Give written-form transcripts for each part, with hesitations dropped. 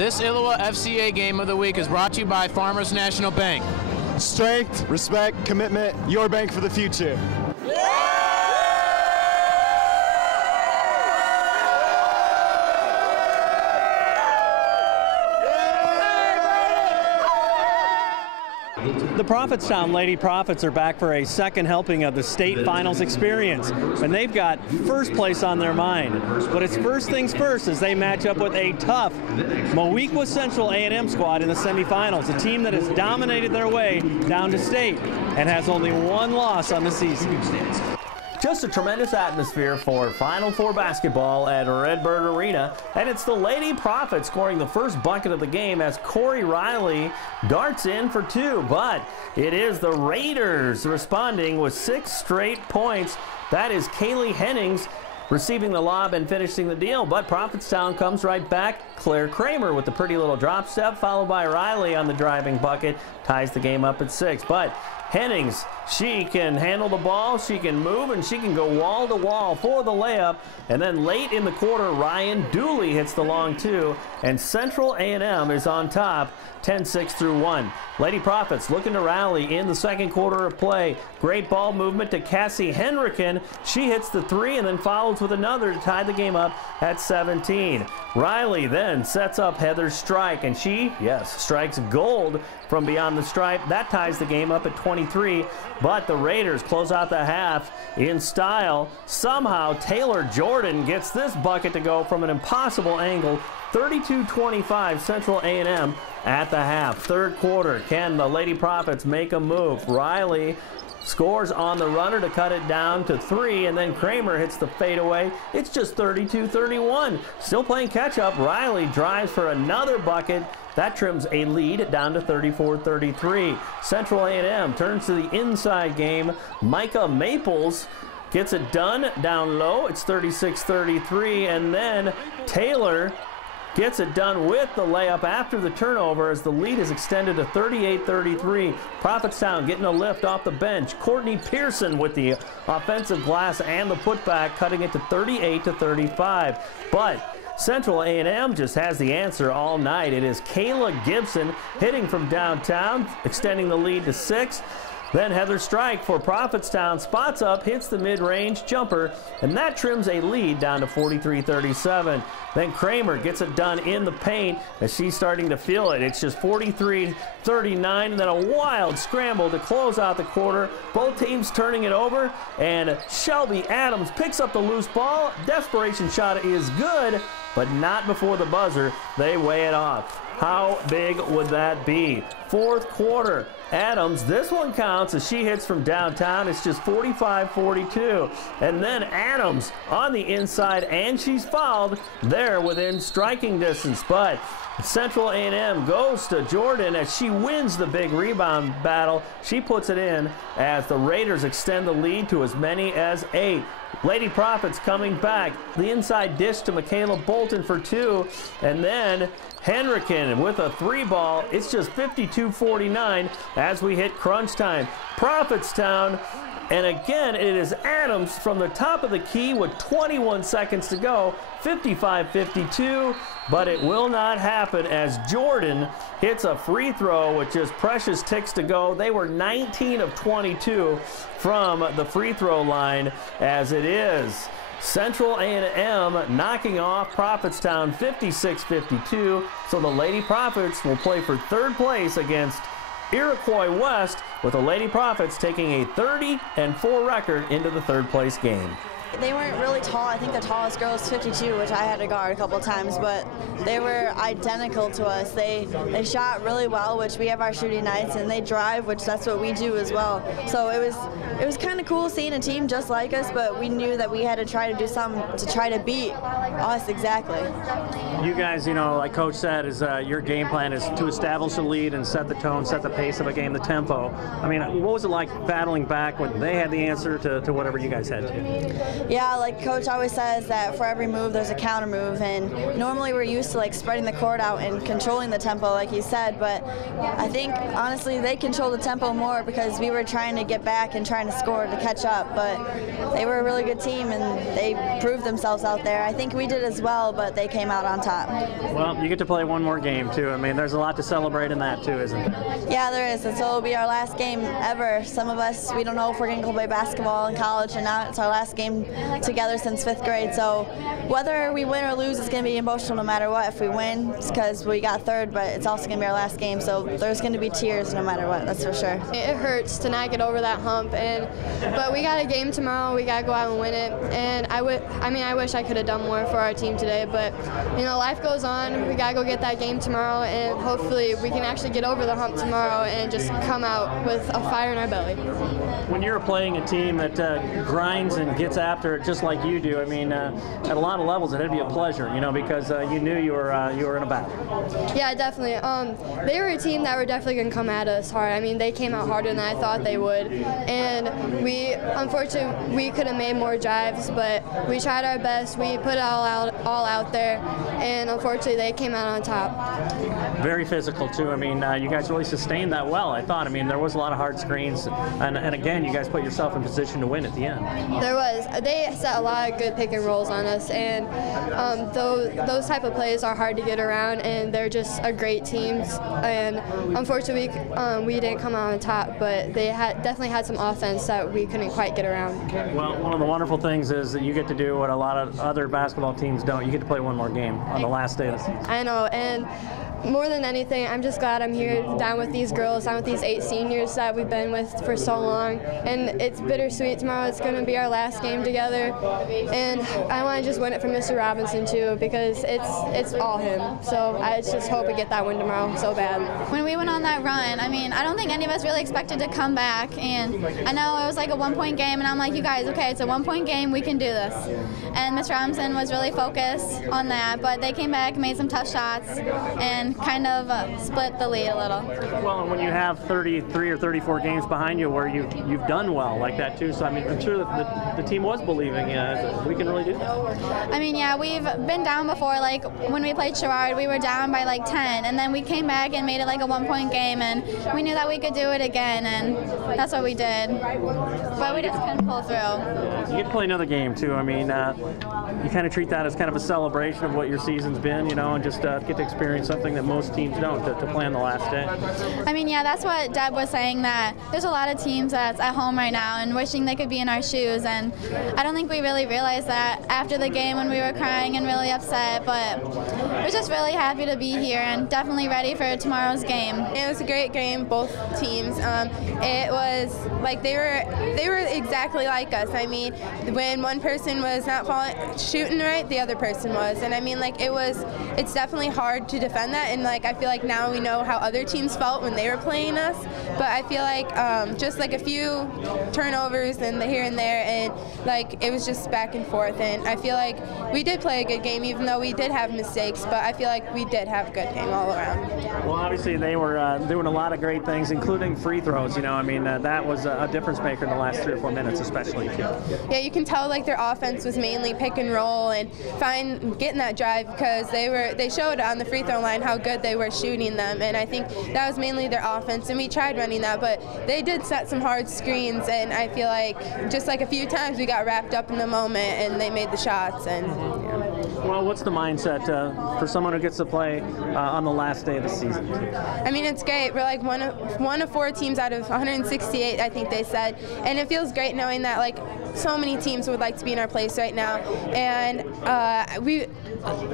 This ILLOWA FCA Game of the Week is brought to you by Farmers National Bank. Strength, respect, commitment, your bank for the future. The Prophetstown Lady Prophets are back for a second helping of the state finals experience, and they've got first place on their mind. But it's first things first as they match up with a tough Moweaqua Central A M squad in the semifinals, a team that has dominated their way down to state and has only one loss on the season. Just a tremendous atmosphere for Final Four basketball at Redbird Arena, and it's the Lady Prophets scoring the first bucket of the game as Corey Riley darts in for two, but it is the Raiders responding with 6 straight points. That is Kaylee Hennings receiving the lob and finishing the deal, but Prophetstown comes right back. Claire Kramer with the pretty little drop step, followed by Riley on the driving bucket, ties the game up at 6. But Hennings, she can handle the ball, she can move, and she can go wall to wall for the layup. And then late in the quarter, Ryan Dooley hits the long two, and Central A&M is on top, 10-6 through 1. Lady Prophets looking to rally in the second quarter of play. Great ball movement to Cassie Henriken. She hits the 3 and then follows with another to tie the game up at 17. Riley then sets up Heather Strike, and she, yes, strikes gold from beyond the stripe. That ties the game up at 23, but the Raiders close out the half in style. Somehow Taylor Jordan gets this bucket to go from an impossible angle. 32-25 Central A&M at the half. Third quarter, can the Lady Prophets make a move? Riley scores on the runner to cut it down to 3, and then Kramer hits the fadeaway. It's just 32-31. Still playing catch-up. Riley drives for another bucket. That trims a lead down to 34-33. Central A&M turns to the inside game. Micah Maples gets it done down low. It's 36-33, and then Taylor gets it done with the layup after the turnover as the lead is extended to 38-33. Prophetstown getting a lift off the bench. Courtney Pearson with the offensive glass and the putback, cutting it to 38-35. But Central A&M just has the answer all night. It is Kayla Gibson hitting from downtown, extending the lead to 6. Then Heather Strike for Prophetstown spots up, hits the mid-range jumper, and that trims a lead down to 43-37. Then Kramer gets it done in the paint as she's starting to feel it. It's just 43-39, and then a wild scramble to close out the quarter. Both teams turning it over, and Shelby Adams picks up the loose ball. Desperation shot is good, but not before the buzzer. They weigh it off. How big would that be? Fourth quarter, Adams, this one counts as she hits from downtown. It's just 45-42. And then Adams on the inside, and she's fouled there within striking distance. But Central A&M goes to Jordan as she wins the big rebound battle. She puts it in as the Raiders extend the lead to as many as 8. Lady Prophets coming back. The inside dish to Michaela Bolton for 2. And then Henriken with a 3-ball. It's just 52-49 as we hit crunch time. Prophetstown, and again it is Adams from the top of the key with 21 seconds to go. 55-52, but it will not happen as Jordan hits a free throw with just precious ticks to go. They were 19 of 22 from the free throw line as it is Central A&M knocking off Prophetstown 56-52. So the Lady Prophets will play for third place against Iroquois West, with the Lady Prophets taking a 30-4 record into the third place game. They weren't really tall. I think the tallest girl was 52, which I had to guard a couple of times, but they were identical to us. They shot really well, which we have our shooting nights, and they drive, which that's what we do as well. So it was kind of cool seeing a team just like us, but we knew that we had to try to do something to try to beat us exactly. You guys, you know, like Coach said, is your game plan is to establish a lead and set the tone, set the pace of a game, the tempo. I mean, what was it like battling back when they had the answer to whatever you guys had to? Yeah, like Coach always says that for every move there's a counter move, and normally we're used to like spreading the court out and controlling the tempo like he said, but I think honestly they control the tempo more because we were trying to get back and trying to to score to catch up, but they were a really good team and they proved themselves out there. I think we did as well, but they came out on top. Well, you get to play one more game too. I mean, there's a lot to celebrate in that too, isn't there? Yeah, there is. And so it'll be our last game ever. Some of us, we don't know if we're going to go play basketball in college or not. It's our last game together since 5th grade. So whether we win or lose, it's going to be emotional no matter what. If we win, it's because we got 3rd, but it's also going to be our last game. So there's going to be tears no matter what, that's for sure. It hurts to not get over that hump, but we got a game tomorrow. We got to go out and win it. And I wish I could have done more for our team today, but you know, life goes on. We got to go get that game tomorrow, and hopefully we can actually get over the hump tomorrow and just come out with a fire in our belly. When you're playing a team that grinds and gets after it just like you do, I mean, at a lot of levels, it'd be a pleasure, you know, because you knew you were in a battle. Yeah, definitely. They were a team that were definitely going to come at us hard. I mean, they came out harder than I thought they would, and unfortunately, we could have made more drives, but we tried our best. We put it all out there, and unfortunately, they came out on top. Very physical too. I mean, you guys really sustained that well, I thought. I mean, there was a lot of hard screens, and again, you guys put yourself in position to win at the end. There was. They set a lot of good pick and rolls on us, and those type of plays are hard to get around, and they're just a great team. And unfortunately, we didn't come out on top, but they definitely had some offense that we couldn't quite get around. Well, one of the wonderful things is that you get to do what a lot of other basketball teams don't. You get to play one more game on the last day of the season. I know, and more than anything, I'm just glad I'm here down with these girls, down with these 8 seniors that we've been with for so long. And it's bittersweet. Tomorrow it's going to be our last game together. And I want to just win it for Mr. Robinson too, because it's all him. So I just hope we get that win tomorrow so bad. When we went on that run, I mean, I don't think any of us really expected to come back. And I know it was like a 1-point game, and I'm like, you guys, okay, it's a 1-point game, we can do this. And Mr. Robinson was really focused on that, but they came back, made some tough shots, and kind of split the lead a little. Well, and when you have 33 or 34 games behind you where you've done well like that too, so I mean, I'm sure that the team was believing we can really do that. I mean, yeah, we've been down before. Like when we played Sherrard, we were down by like 10, and then we came back and made it like a 1-point game, and we knew that we could do it again, and that's what we did. But we just couldn't pull through. You get to play another game too. I mean, you kind of treat that as kind of a celebration of what your season's been, you know, and just get to experience something that most teams don't, to play on the last day. I mean, yeah, that's what Deb was saying, that there's a lot of teams that's at home right now and wishing they could be in our shoes, and I don't think we really realized that after the game when we were crying and really upset, but we're just really happy to be here and definitely ready for tomorrow's game. It was a great game, both teams. It was like they were exactly like us. I mean, when one person was not shooting right, the other person was, and I mean, like it's definitely hard to defend that, and like I feel like now we know how other teams felt when they were playing us, but I feel like just like a few turnovers and here and there, and like it was just back and forth, and I feel like we did play a good game even though we did have mistakes, but I feel like we did have a good game all around. Well, obviously they were doing a lot of great things, including free throws, you know. I mean, that was a difference maker in the last 3 or 4 minutes especially too. Yeah, you can tell like their offense was mainly pick and roll and getting that drive, because they showed on the free throw line how good they were shooting them, and I think that was mainly their offense, and we tried running that, but they did set some hard screens, and I feel like just like a few times we got wrapped up in the moment and they made the shots. And yeah. Well, what's the mindset for someone who gets to play on the last day of the season? I mean, it's great. We're like one of 4 teams out of 168, I think they said, and it feels great knowing that like so many teams would like to be in our place right now, and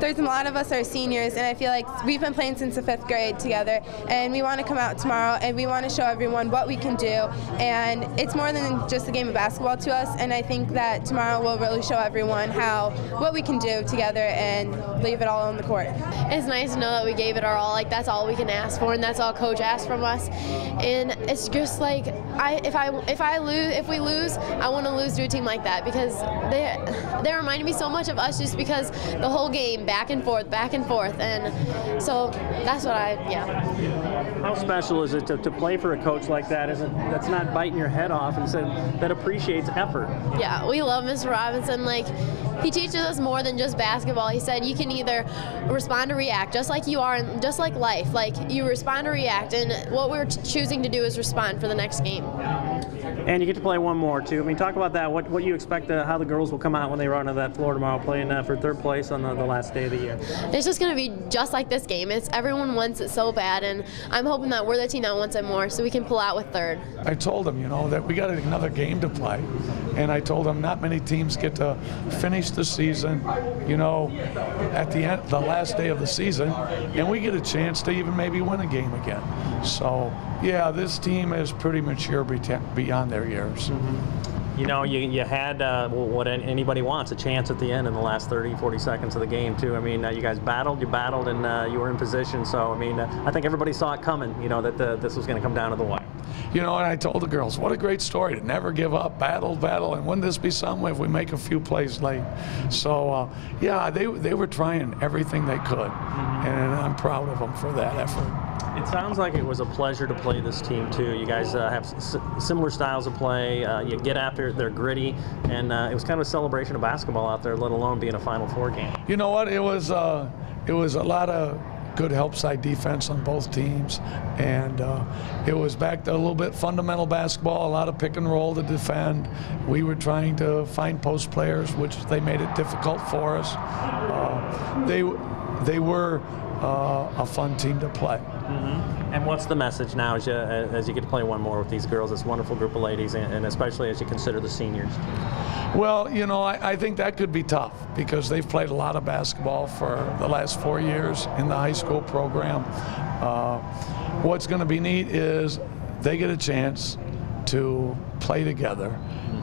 there's a lot of us are seniors, and I feel like we've been playing since the 5th grade together, and we want to come out tomorrow and we want to show everyone what we can do, and it's more than just a game of basketball to us, and I think that tomorrow we'll really show everyone what we can do together and leave it all on the court. It's nice to know that we gave it our all. Like that's all we can ask for, and that's all Coach asked from us. And it's just like if we lose, I want to lose to a team like that, because they reminded me so much of us, just because the whole game back and forth, and so that's what How special is it to play for a coach like that? That's not biting your head off, and that appreciates effort? Yeah, we love Mr. Robinson. Like, he teaches us more than just basketball. He said you can either respond or react, just like you are, and just like life. Like, you respond or react, and what we're choosing to do is respond for the next game. And you get to play one more, too. I mean, talk about that. What you expect, how the girls will come out when they run to that floor tomorrow, playing for third place on the last day of the year. It's just going to be just like this game. Everyone wants it so bad, and I'm hoping that we're the team that wants it more so we can pull out with third. I told them, you know, that we got another game to play, and I told them not many teams get to finish the season, you know, at the end, the last day of the season, and we get a chance to even maybe win a game again. So, yeah, this team is pretty mature beyond their years. You know, you had what anybody wants, a chance at the end in the last 30, 40 seconds of the game, too. I mean, you guys battled, and you were in position. So, I mean, I think everybody saw it coming, you know, that this was going to come down to the wire. You know, and I told the girls, what a great story to never give up, battle, and wouldn't this be something if we make a few plays late? So, yeah, they were trying everything they could, and I'm proud of them for that effort. It sounds like it was a pleasure to play this team, too. You guys have similar styles of play. You get after it, they're gritty, and it was kind of a celebration of basketball out there, let alone being a Final Four game. You know what? It was a lot of good help side defense on both teams, and it was back to a little bit fundamental basketball, a lot of pick and roll to defend. We were trying to find post players, which they made it difficult for us. They were a fun team to play. And what's the message now as you get to play one more with these girls, this wonderful group of ladies, and especially as you consider the seniors? Well, you know, I think that could be tough because they've played a lot of basketball for the last 4 years in the high school program. What's going to be neat is they get a chance to play together,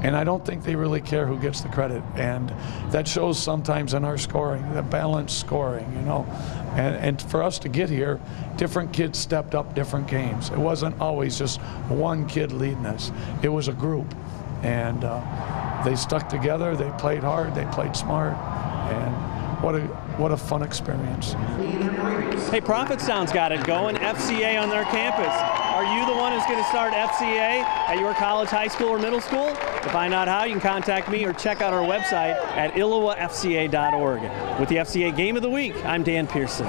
and I don't think they really care who gets the credit, and that shows sometimes in our scoring, the balanced scoring, you know. And for us to get here, different kids stepped up different games. It wasn't always just one kid leading us. It was a group, and they stuck together, they played hard, they played smart, and what a fun experience. Hey, Prophetstown's got it going, FCA on their campus. Are you the one who's going to start FCA at your college, high school, or middle school? To find out how, you can contact me or check out our website at illowafca.org. With the FCA Game of the Week, I'm Dan Pearson.